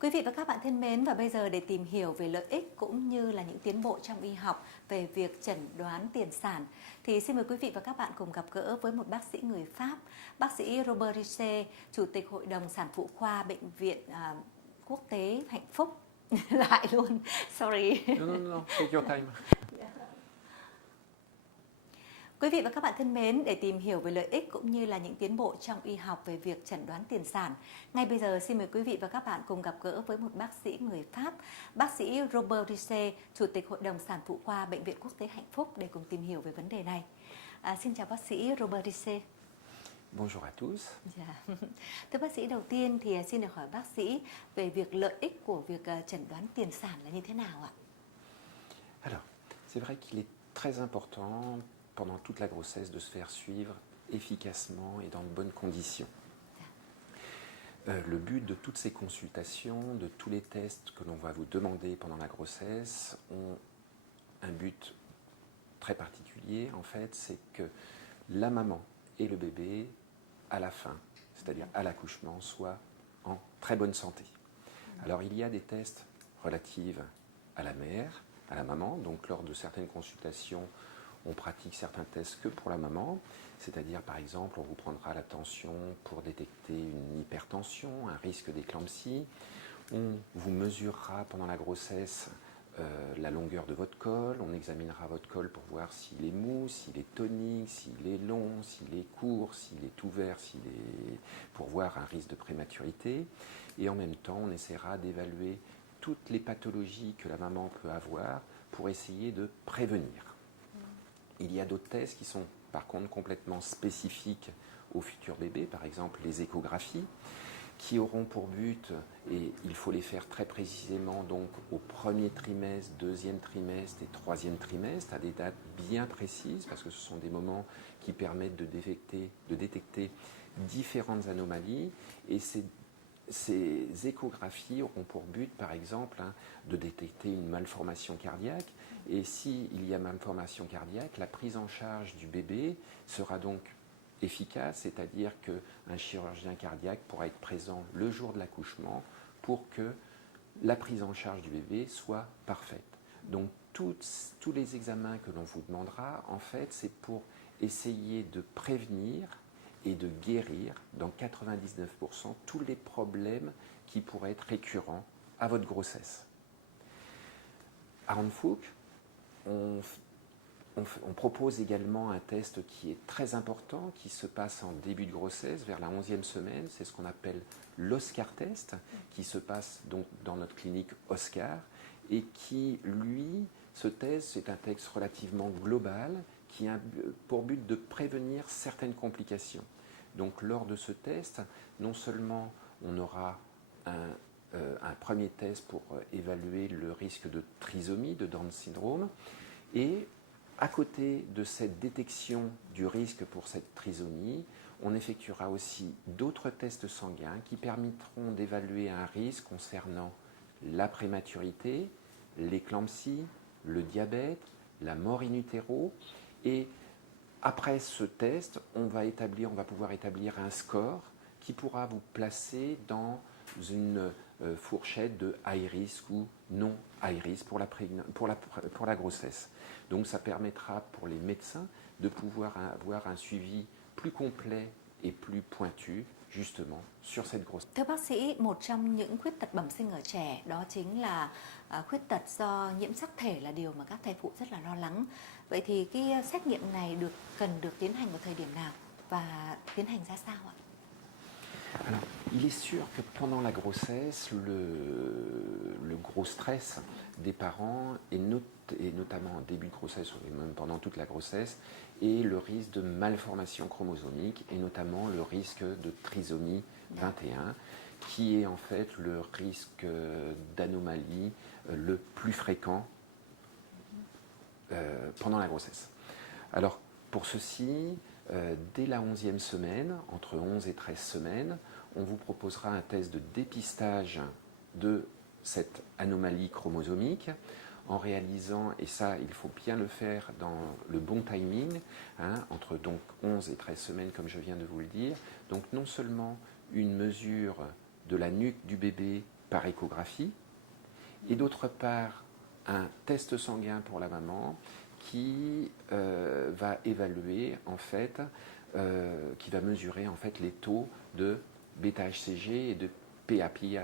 Quý vị và các bạn thân mến, và bây giờ để tìm hiểu về lợi ích cũng như là những tiến bộ trong y học về việc chẩn đoán tiền sản, thì xin mời quý vị và các bạn cùng gặp gỡ với một bác sĩ người Pháp, bác sĩ Robert Richer, Chủ tịch Hội đồng Sản phụ khoa Bệnh viện Quốc tế Hạnh Phúc. Lại luôn, sorry. No, take your time. Quý vị và các bạn thân mến, để tìm hiểu về lợi ích cũng như là những tiến bộ trong y học về việc chẩn đoán tiền sản, ngay bây giờ xin mời quý vị và các bạn cùng gặp gỡ với một bác sĩ người Pháp, bác sĩ Robert Richer, Chủ tịch Hội đồng Sản phụ khoa Bệnh viện Quốc tế Hạnh Phúc để cùng tìm hiểu về vấn đề này. Xin chào bác sĩ Robert Richer. Bonjour à tous. Yeah. Thưa bác sĩ, đầu tiên thì xin được hỏi bác sĩ về việc lợi ích của việc chẩn đoán tiền sản là như thế nào ạ? Alors, c'est vrai qu'il est très important pendant toute la grossesse de se faire suivre efficacement et dans de bonnes conditions. Le but de toutes ces consultations, de tous les tests que l'on va vous demander pendant la grossesse ont un but très particulier, en fait, c'est que la maman et le bébé, à la fin, c'est-à-dire à l'accouchement, soient en très bonne santé. Alors, il y a des tests relatifs à la mère, à la maman, donc lors de certaines consultations, on pratique certains tests que pour la maman, c'est-à-dire par exemple on vous prendra la tension pour détecter une hypertension, un risque d'éclampsie, on vous mesurera pendant la grossesse la longueur de votre col, on examinera votre col pour voir s'il est mou, s'il est tonique, s'il est long, s'il est court, s'il est ouvert, pour voir un risque de prématurité, et en même temps on essaiera d'évaluer toutes les pathologies que la maman peut avoir pour essayer de prévenir. Il y a d'autres tests qui sont par contre complètement spécifiques au futur bébé, par exemple les échographies, qui auront pour but, et il faut les faire très précisément donc au premier trimestre, deuxième trimestre et troisième trimestre, à des dates bien précises, parce que ce sont des moments qui permettent de détecter différentes anomalies, et ces échographies auront pour but, par exemple, de détecter une malformation cardiaque. Et s'il y a malformation cardiaque, la prise en charge du bébé sera donc efficace, c'est-à-dire qu'un chirurgien cardiaque pourra être présent le jour de l'accouchement pour que la prise en charge du bébé soit parfaite. Donc tous les examens que l'on vous demandera, en fait, c'est pour essayer de prévenir et de guérir dans 99% tous les problèmes qui pourraient être récurrents à votre grossesse. À Hanfouc, on propose également un test qui est très important, qui se passe en début de grossesse, vers la 11e semaine. C'est ce qu'on appelle l'Oscar test, qui se passe donc dans notre clinique Oscar, et qui, lui, ce test, c'est un test relativement global, qui a pour but de prévenir certaines complications. Donc lors de ce test, non seulement on aura un premier test pour évaluer le risque de trisomie, de Down syndrome, et à côté de cette détection du risque pour cette trisomie, on effectuera aussi d'autres tests sanguins qui permettront d'évaluer un risque concernant la prématurité, l'éclampsie, le diabète, la mort in utero, et après ce test, on va pouvoir établir un score qui pourra vous placer dans une fourchette de high risk ou non high risk pour la grossesse. Donc ça permettra pour les médecins de pouvoir avoir un suivi plus complet et plus pointu justement sur cette grossesse. Thưa bác sĩ, một trong những khuyết tật bẩm sinh ở trẻ đó chính là khuyết tật do nhiễm sắc thể là điều mà các thai phụ rất là lo lắng. Vậy thì cái xét nghiệm này cần được tiến hành vào thời điểm nào và tiến hành ra sao ạ? Alors, il est sûr que pendant la grossesse, le gros stress des parents, et notamment en début de grossesse, ou même pendant toute la grossesse, est le risque de malformation chromosomique, et notamment le risque de trisomie 21, qui est en fait le risque d'anomalie le plus fréquent pendant la grossesse. Alors, pour ceci, dès la 11e semaine, entre 11 et 13 semaines, on vous proposera un test de dépistage de cette anomalie chromosomique en réalisant, et ça il faut bien le faire dans le bon timing, entre donc 11 et 13 semaines comme je viens de vous le dire, donc non seulement une mesure de la nuque du bébé par échographie, et d'autre part un test sanguin pour la maman qui va évaluer en fait, qui va mesurer en fait les taux de bêta-HCG et de PAPI,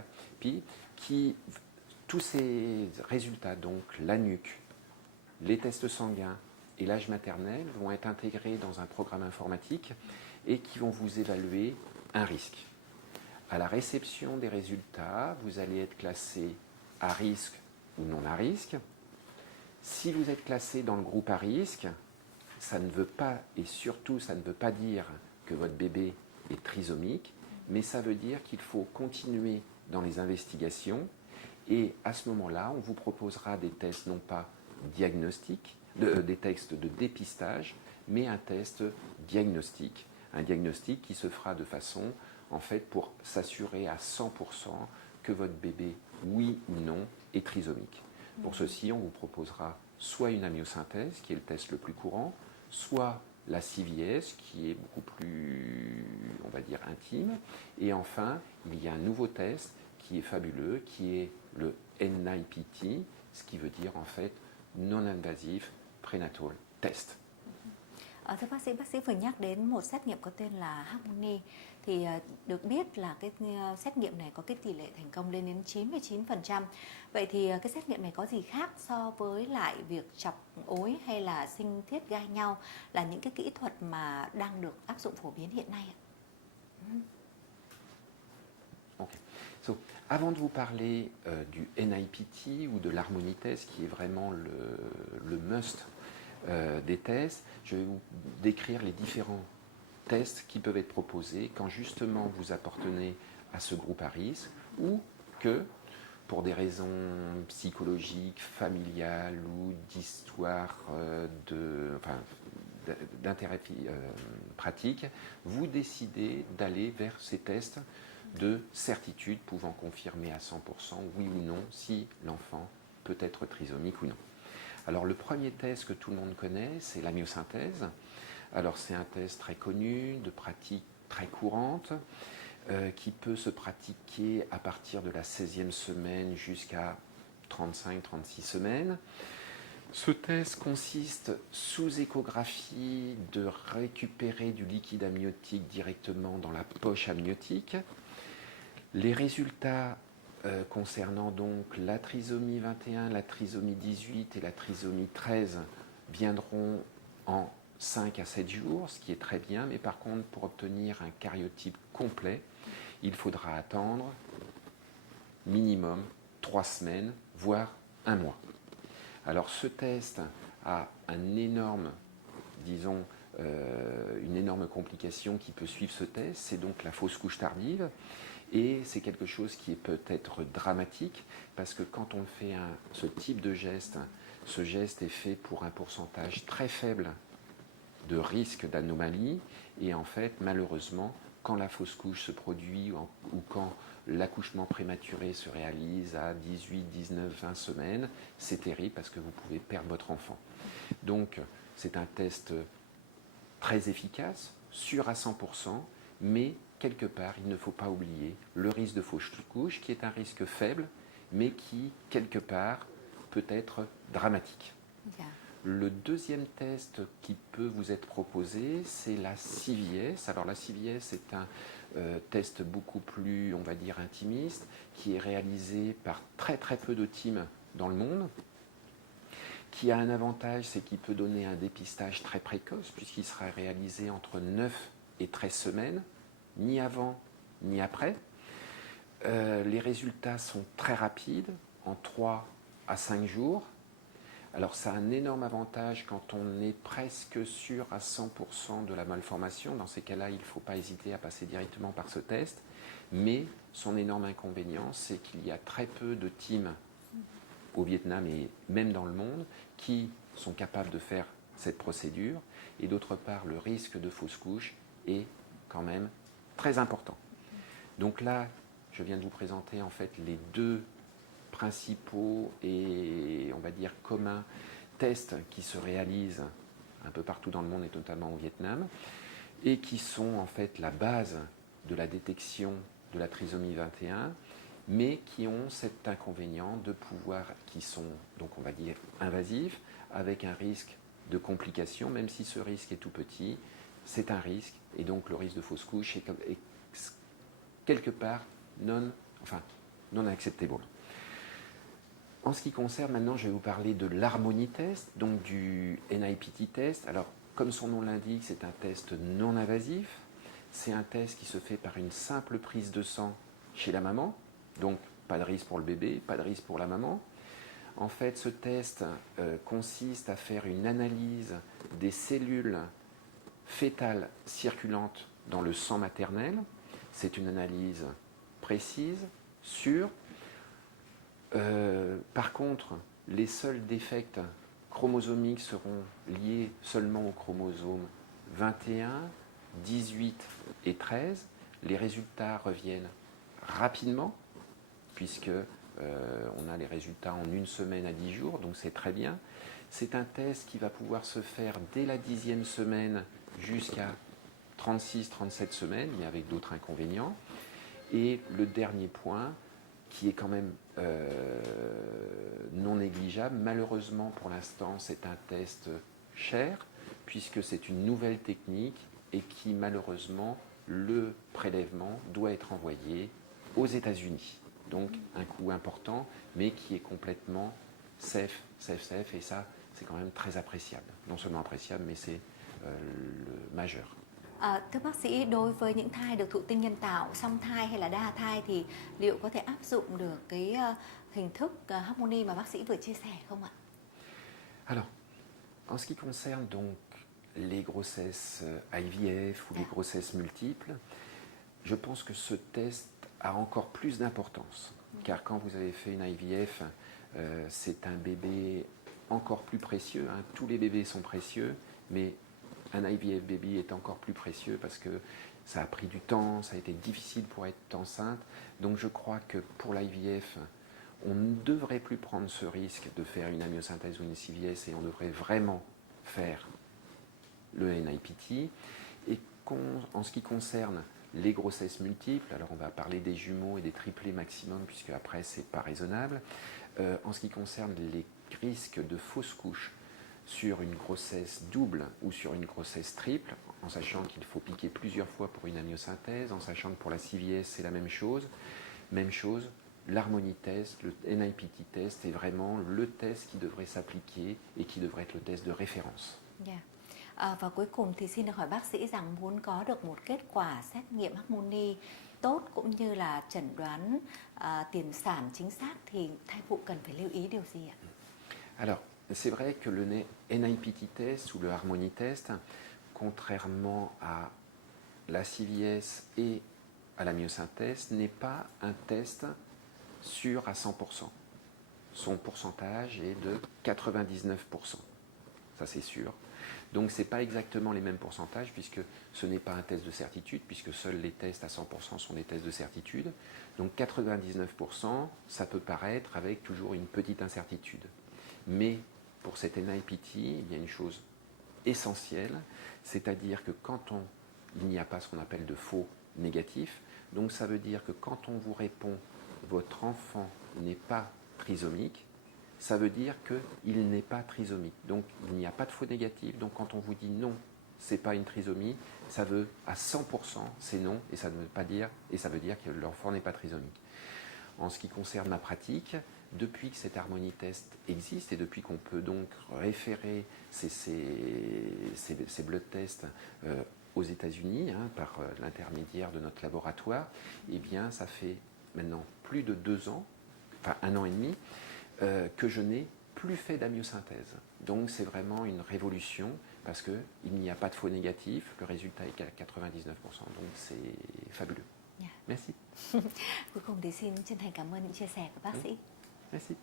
qui tous ces résultats, donc la nuque, les tests sanguins et l'âge maternel, vont être intégrés dans un programme informatique et qui vont vous évaluer un risque. À la réception des résultats, vous allez être classé à risque ou non à risque. Si vous êtes classé dans le groupe à risque, ça ne veut pas, et surtout ça ne veut pas dire que votre bébé est trisomique, mais ça veut dire qu'il faut continuer dans les investigations, et à ce moment-là, on vous proposera des tests non pas diagnostiques, des tests de dépistage, mais un test diagnostique. Un diagnostic qui se fera de façon, en fait, pour s'assurer à 100% que votre bébé, oui ou non, est trisomique. Pour ceci, on vous proposera soit une amniosynthèse, qui est le test le plus courant, soit la CVS, qui est beaucoup plus, on va dire, intime. Et enfin, il y a un nouveau test qui est fabuleux, qui est le NIPT, ce qui veut dire en fait Non-Invasive Prenatal Test. Thưa bác sĩ vừa nhắc đến một xét nghiệm có tên là Harmony, thì được biết là cái xét nghiệm này có cái tỷ lệ thành công lên đến 99%. Vậy thì cái xét nghiệm này có gì khác so với lại việc chọc ối hay là sinh thiết gai nhau, là những cái kỹ thuật mà đang được áp dụng phổ biến hiện nay ạ? Okay. So, avant de vous parler du NIPT ou de l'harmony test, qui est vraiment le must des tests, je vais vous décrire les différents tests qui peuvent être proposés quand justement vous appartenez à ce groupe à risque, ou que pour des raisons psychologiques, familiales ou d'histoire d'intérêt pratique, vous décidez d'aller vers ces tests de certitude pouvant confirmer à 100% oui ou non si l'enfant peut être trisomique ou non. Alors le premier test que tout le monde connaît, c'est l'amniosynthèse. Alors c'est un test très connu, de pratique très courante, qui peut se pratiquer à partir de la 16e semaine jusqu'à 35-36 semaines. Ce test consiste, sous échographie, de récupérer du liquide amniotique directement dans la poche amniotique. Les résultats concernant donc la trisomie 21, la trisomie 18 et la trisomie 13 viendront en 5 à 7 jours, ce qui est très bien, mais par contre, pour obtenir un cariotype complet, il faudra attendre minimum 3 semaines, voire 1 mois. Alors ce test a un énorme, disons, une énorme complication qui peut suivre ce test, c'est donc la fausse couche tardive. Et c'est quelque chose qui est peut-être dramatique, parce que quand on fait ce type de geste, ce geste est fait pour un pourcentage très faible de risque d'anomalie. Et en fait, malheureusement, quand la fausse couche se produit ou quand l'accouchement prématuré se réalise à 18, 19, 20 semaines, c'est terrible parce que vous pouvez perdre votre enfant. Donc, c'est un test très efficace, sûr à 100%, mais quelque part, il ne faut pas oublier le risque de fausse couche, qui est un risque faible, mais qui, quelque part, peut être dramatique. Yeah. Le deuxième test qui peut vous être proposé, c'est la CVS. Alors la CVS est un test beaucoup plus, on va dire, intimiste, qui est réalisé par très très peu de teams dans le monde, qui a un avantage, c'est qu'il peut donner un dépistage très précoce, puisqu'il sera réalisé entre 9 et 13 semaines, ni avant ni après. Les résultats sont très rapides, en 3 à 5 jours. Alors ça a un énorme avantage quand on est presque sûr à 100% de la malformation. Dans ces cas-là, il ne faut pas hésiter à passer directement par ce test. Mais son énorme inconvénient, c'est qu'il y a très peu de teams au Vietnam et même dans le monde qui sont capables de faire cette procédure. Et d'autre part, le risque de fausse couche est quand même très important. Donc là, je viens de vous présenter en fait les deux principaux et on va dire communs tests qui se réalisent un peu partout dans le monde et notamment au Vietnam et qui sont en fait la base de la détection de la trisomie 21 mais qui ont cet inconvénient de pouvoir, qui sont, donc on va dire, invasifs, avec un risque de complications, même si ce risque est tout petit, c'est un risque, et donc le risque de fausse couche est quelque part non acceptable. En ce qui concerne, maintenant, je vais vous parler de l'harmonie test, donc du NIPT test. Alors, comme son nom l'indique, c'est un test non invasif. C'est un test qui se fait par une simple prise de sang chez la maman. Donc, pas de risque pour le bébé, pas de risque pour la maman. En fait, ce test consiste à faire une analyse des cellules fétales circulantes dans le sang maternel. C'est une analyse précise, sûre. Par contre, les seuls défects chromosomiques seront liés seulement aux chromosomes 21, 18 et 13. Les résultats reviennent rapidement, puisque on a les résultats en 1 semaine à 10 jours, donc c'est très bien. C'est un test qui va pouvoir se faire dès la 10e semaine jusqu'à 36-37 semaines, mais avec d'autres inconvénients. Et le dernier point, qui est quand même non négligeable, malheureusement pour l'instant c'est un test cher, puisque c'est une nouvelle technique et qui malheureusement, le prélèvement doit être envoyé aux États-Unis. Donc un coût important, mais qui est complètement safe, et ça c'est quand même très appréciable. Non seulement appréciable, mais c'est le majeur. Thưa bác sĩ, đối với những thai được thụ tinh nhân tạo, song thai hay là đa thai thì liệu có thể áp dụng được cái hình thức Harmony mà bác sĩ vừa chia sẻ không ạ? Alors, en ce qui concerne donc les grossesses IVF ou les grossesses multiples, je pense que ce test a encore plus d'importance. Car quand vous avez fait une IVF, c'est un bébé encore plus précieux. Hein. Tous les bébés sont précieux, mais un IVF baby est encore plus précieux parce que ça a pris du temps, ça a été difficile pour être enceinte. Donc je crois que pour l'IVF, on ne devrait plus prendre ce risque de faire une amniosynthèse ou une CVS et on devrait vraiment faire le NIPT. Et en ce qui concerne les grossesses multiples, alors on va parler des jumeaux et des triplés maximum puisque après c'est pas raisonnable. En ce qui concerne les risques de fausse couche sur une grossesse double ou sur une grossesse triple, en sachant qu'il faut piquer plusieurs fois pour une amniosynthèse, en sachant que pour la CVS c'est la même chose. Même chose, l'harmonie test, le NIPT test est vraiment le test qui devrait s'appliquer et qui devrait être le test de référence. Yeah. Và cuối cùng thì xin được hỏi bác sĩ rằng muốn có được một kết quả xét nghiệm Harmony tốt cũng như là chẩn đoán tiền sản chính xác thì thai phụ cần phải lưu ý điều gì ạ? Alors, c'est vrai que le NIPT test ou le Harmony test, contrairement à la CVS et à la myosynthèse, n'est pas un test sûr à 100%. Son pourcentage est de 99%. Ça, c'est sûr. Donc, ce n'est pas exactement les mêmes pourcentages puisque ce n'est pas un test de certitude, puisque seuls les tests à 100% sont des tests de certitude. Donc, 99%, ça peut paraître avec toujours une petite incertitude. Mais pour cet NIPT, il y a une chose essentielle, c'est-à-dire que il n'y a pas ce qu'on appelle de faux négatifs, donc ça veut dire que quand on vous répond « votre enfant n'est pas trisomique », ça veut dire qu'il n'est pas trisomique. Donc il n'y a pas de faux négatifs, donc quand on vous dit « non, c'est pas une trisomie », ça veut à 100% c'est non, et ça ne veut pas dire, et ça veut dire que l'enfant n'est pas trisomique. En ce qui concerne ma pratique, depuis que cet Harmony test existe et depuis qu'on peut donc référer ces blood tests aux États-Unis par l'intermédiaire de notre laboratoire, eh bien ça fait maintenant plus de 2 ans, enfin 1 an et demi, que je n'ai plus fait d'amniosynthèse. Donc c'est vraiment une révolution parce qu'il n'y a pas de faux négatifs, le résultat est à 99%, donc c'est fabuleux. Yeah. Merci. Cuối cùng thì xin chân thành cảm ơn những chia sẻ của bác sĩ. Merci.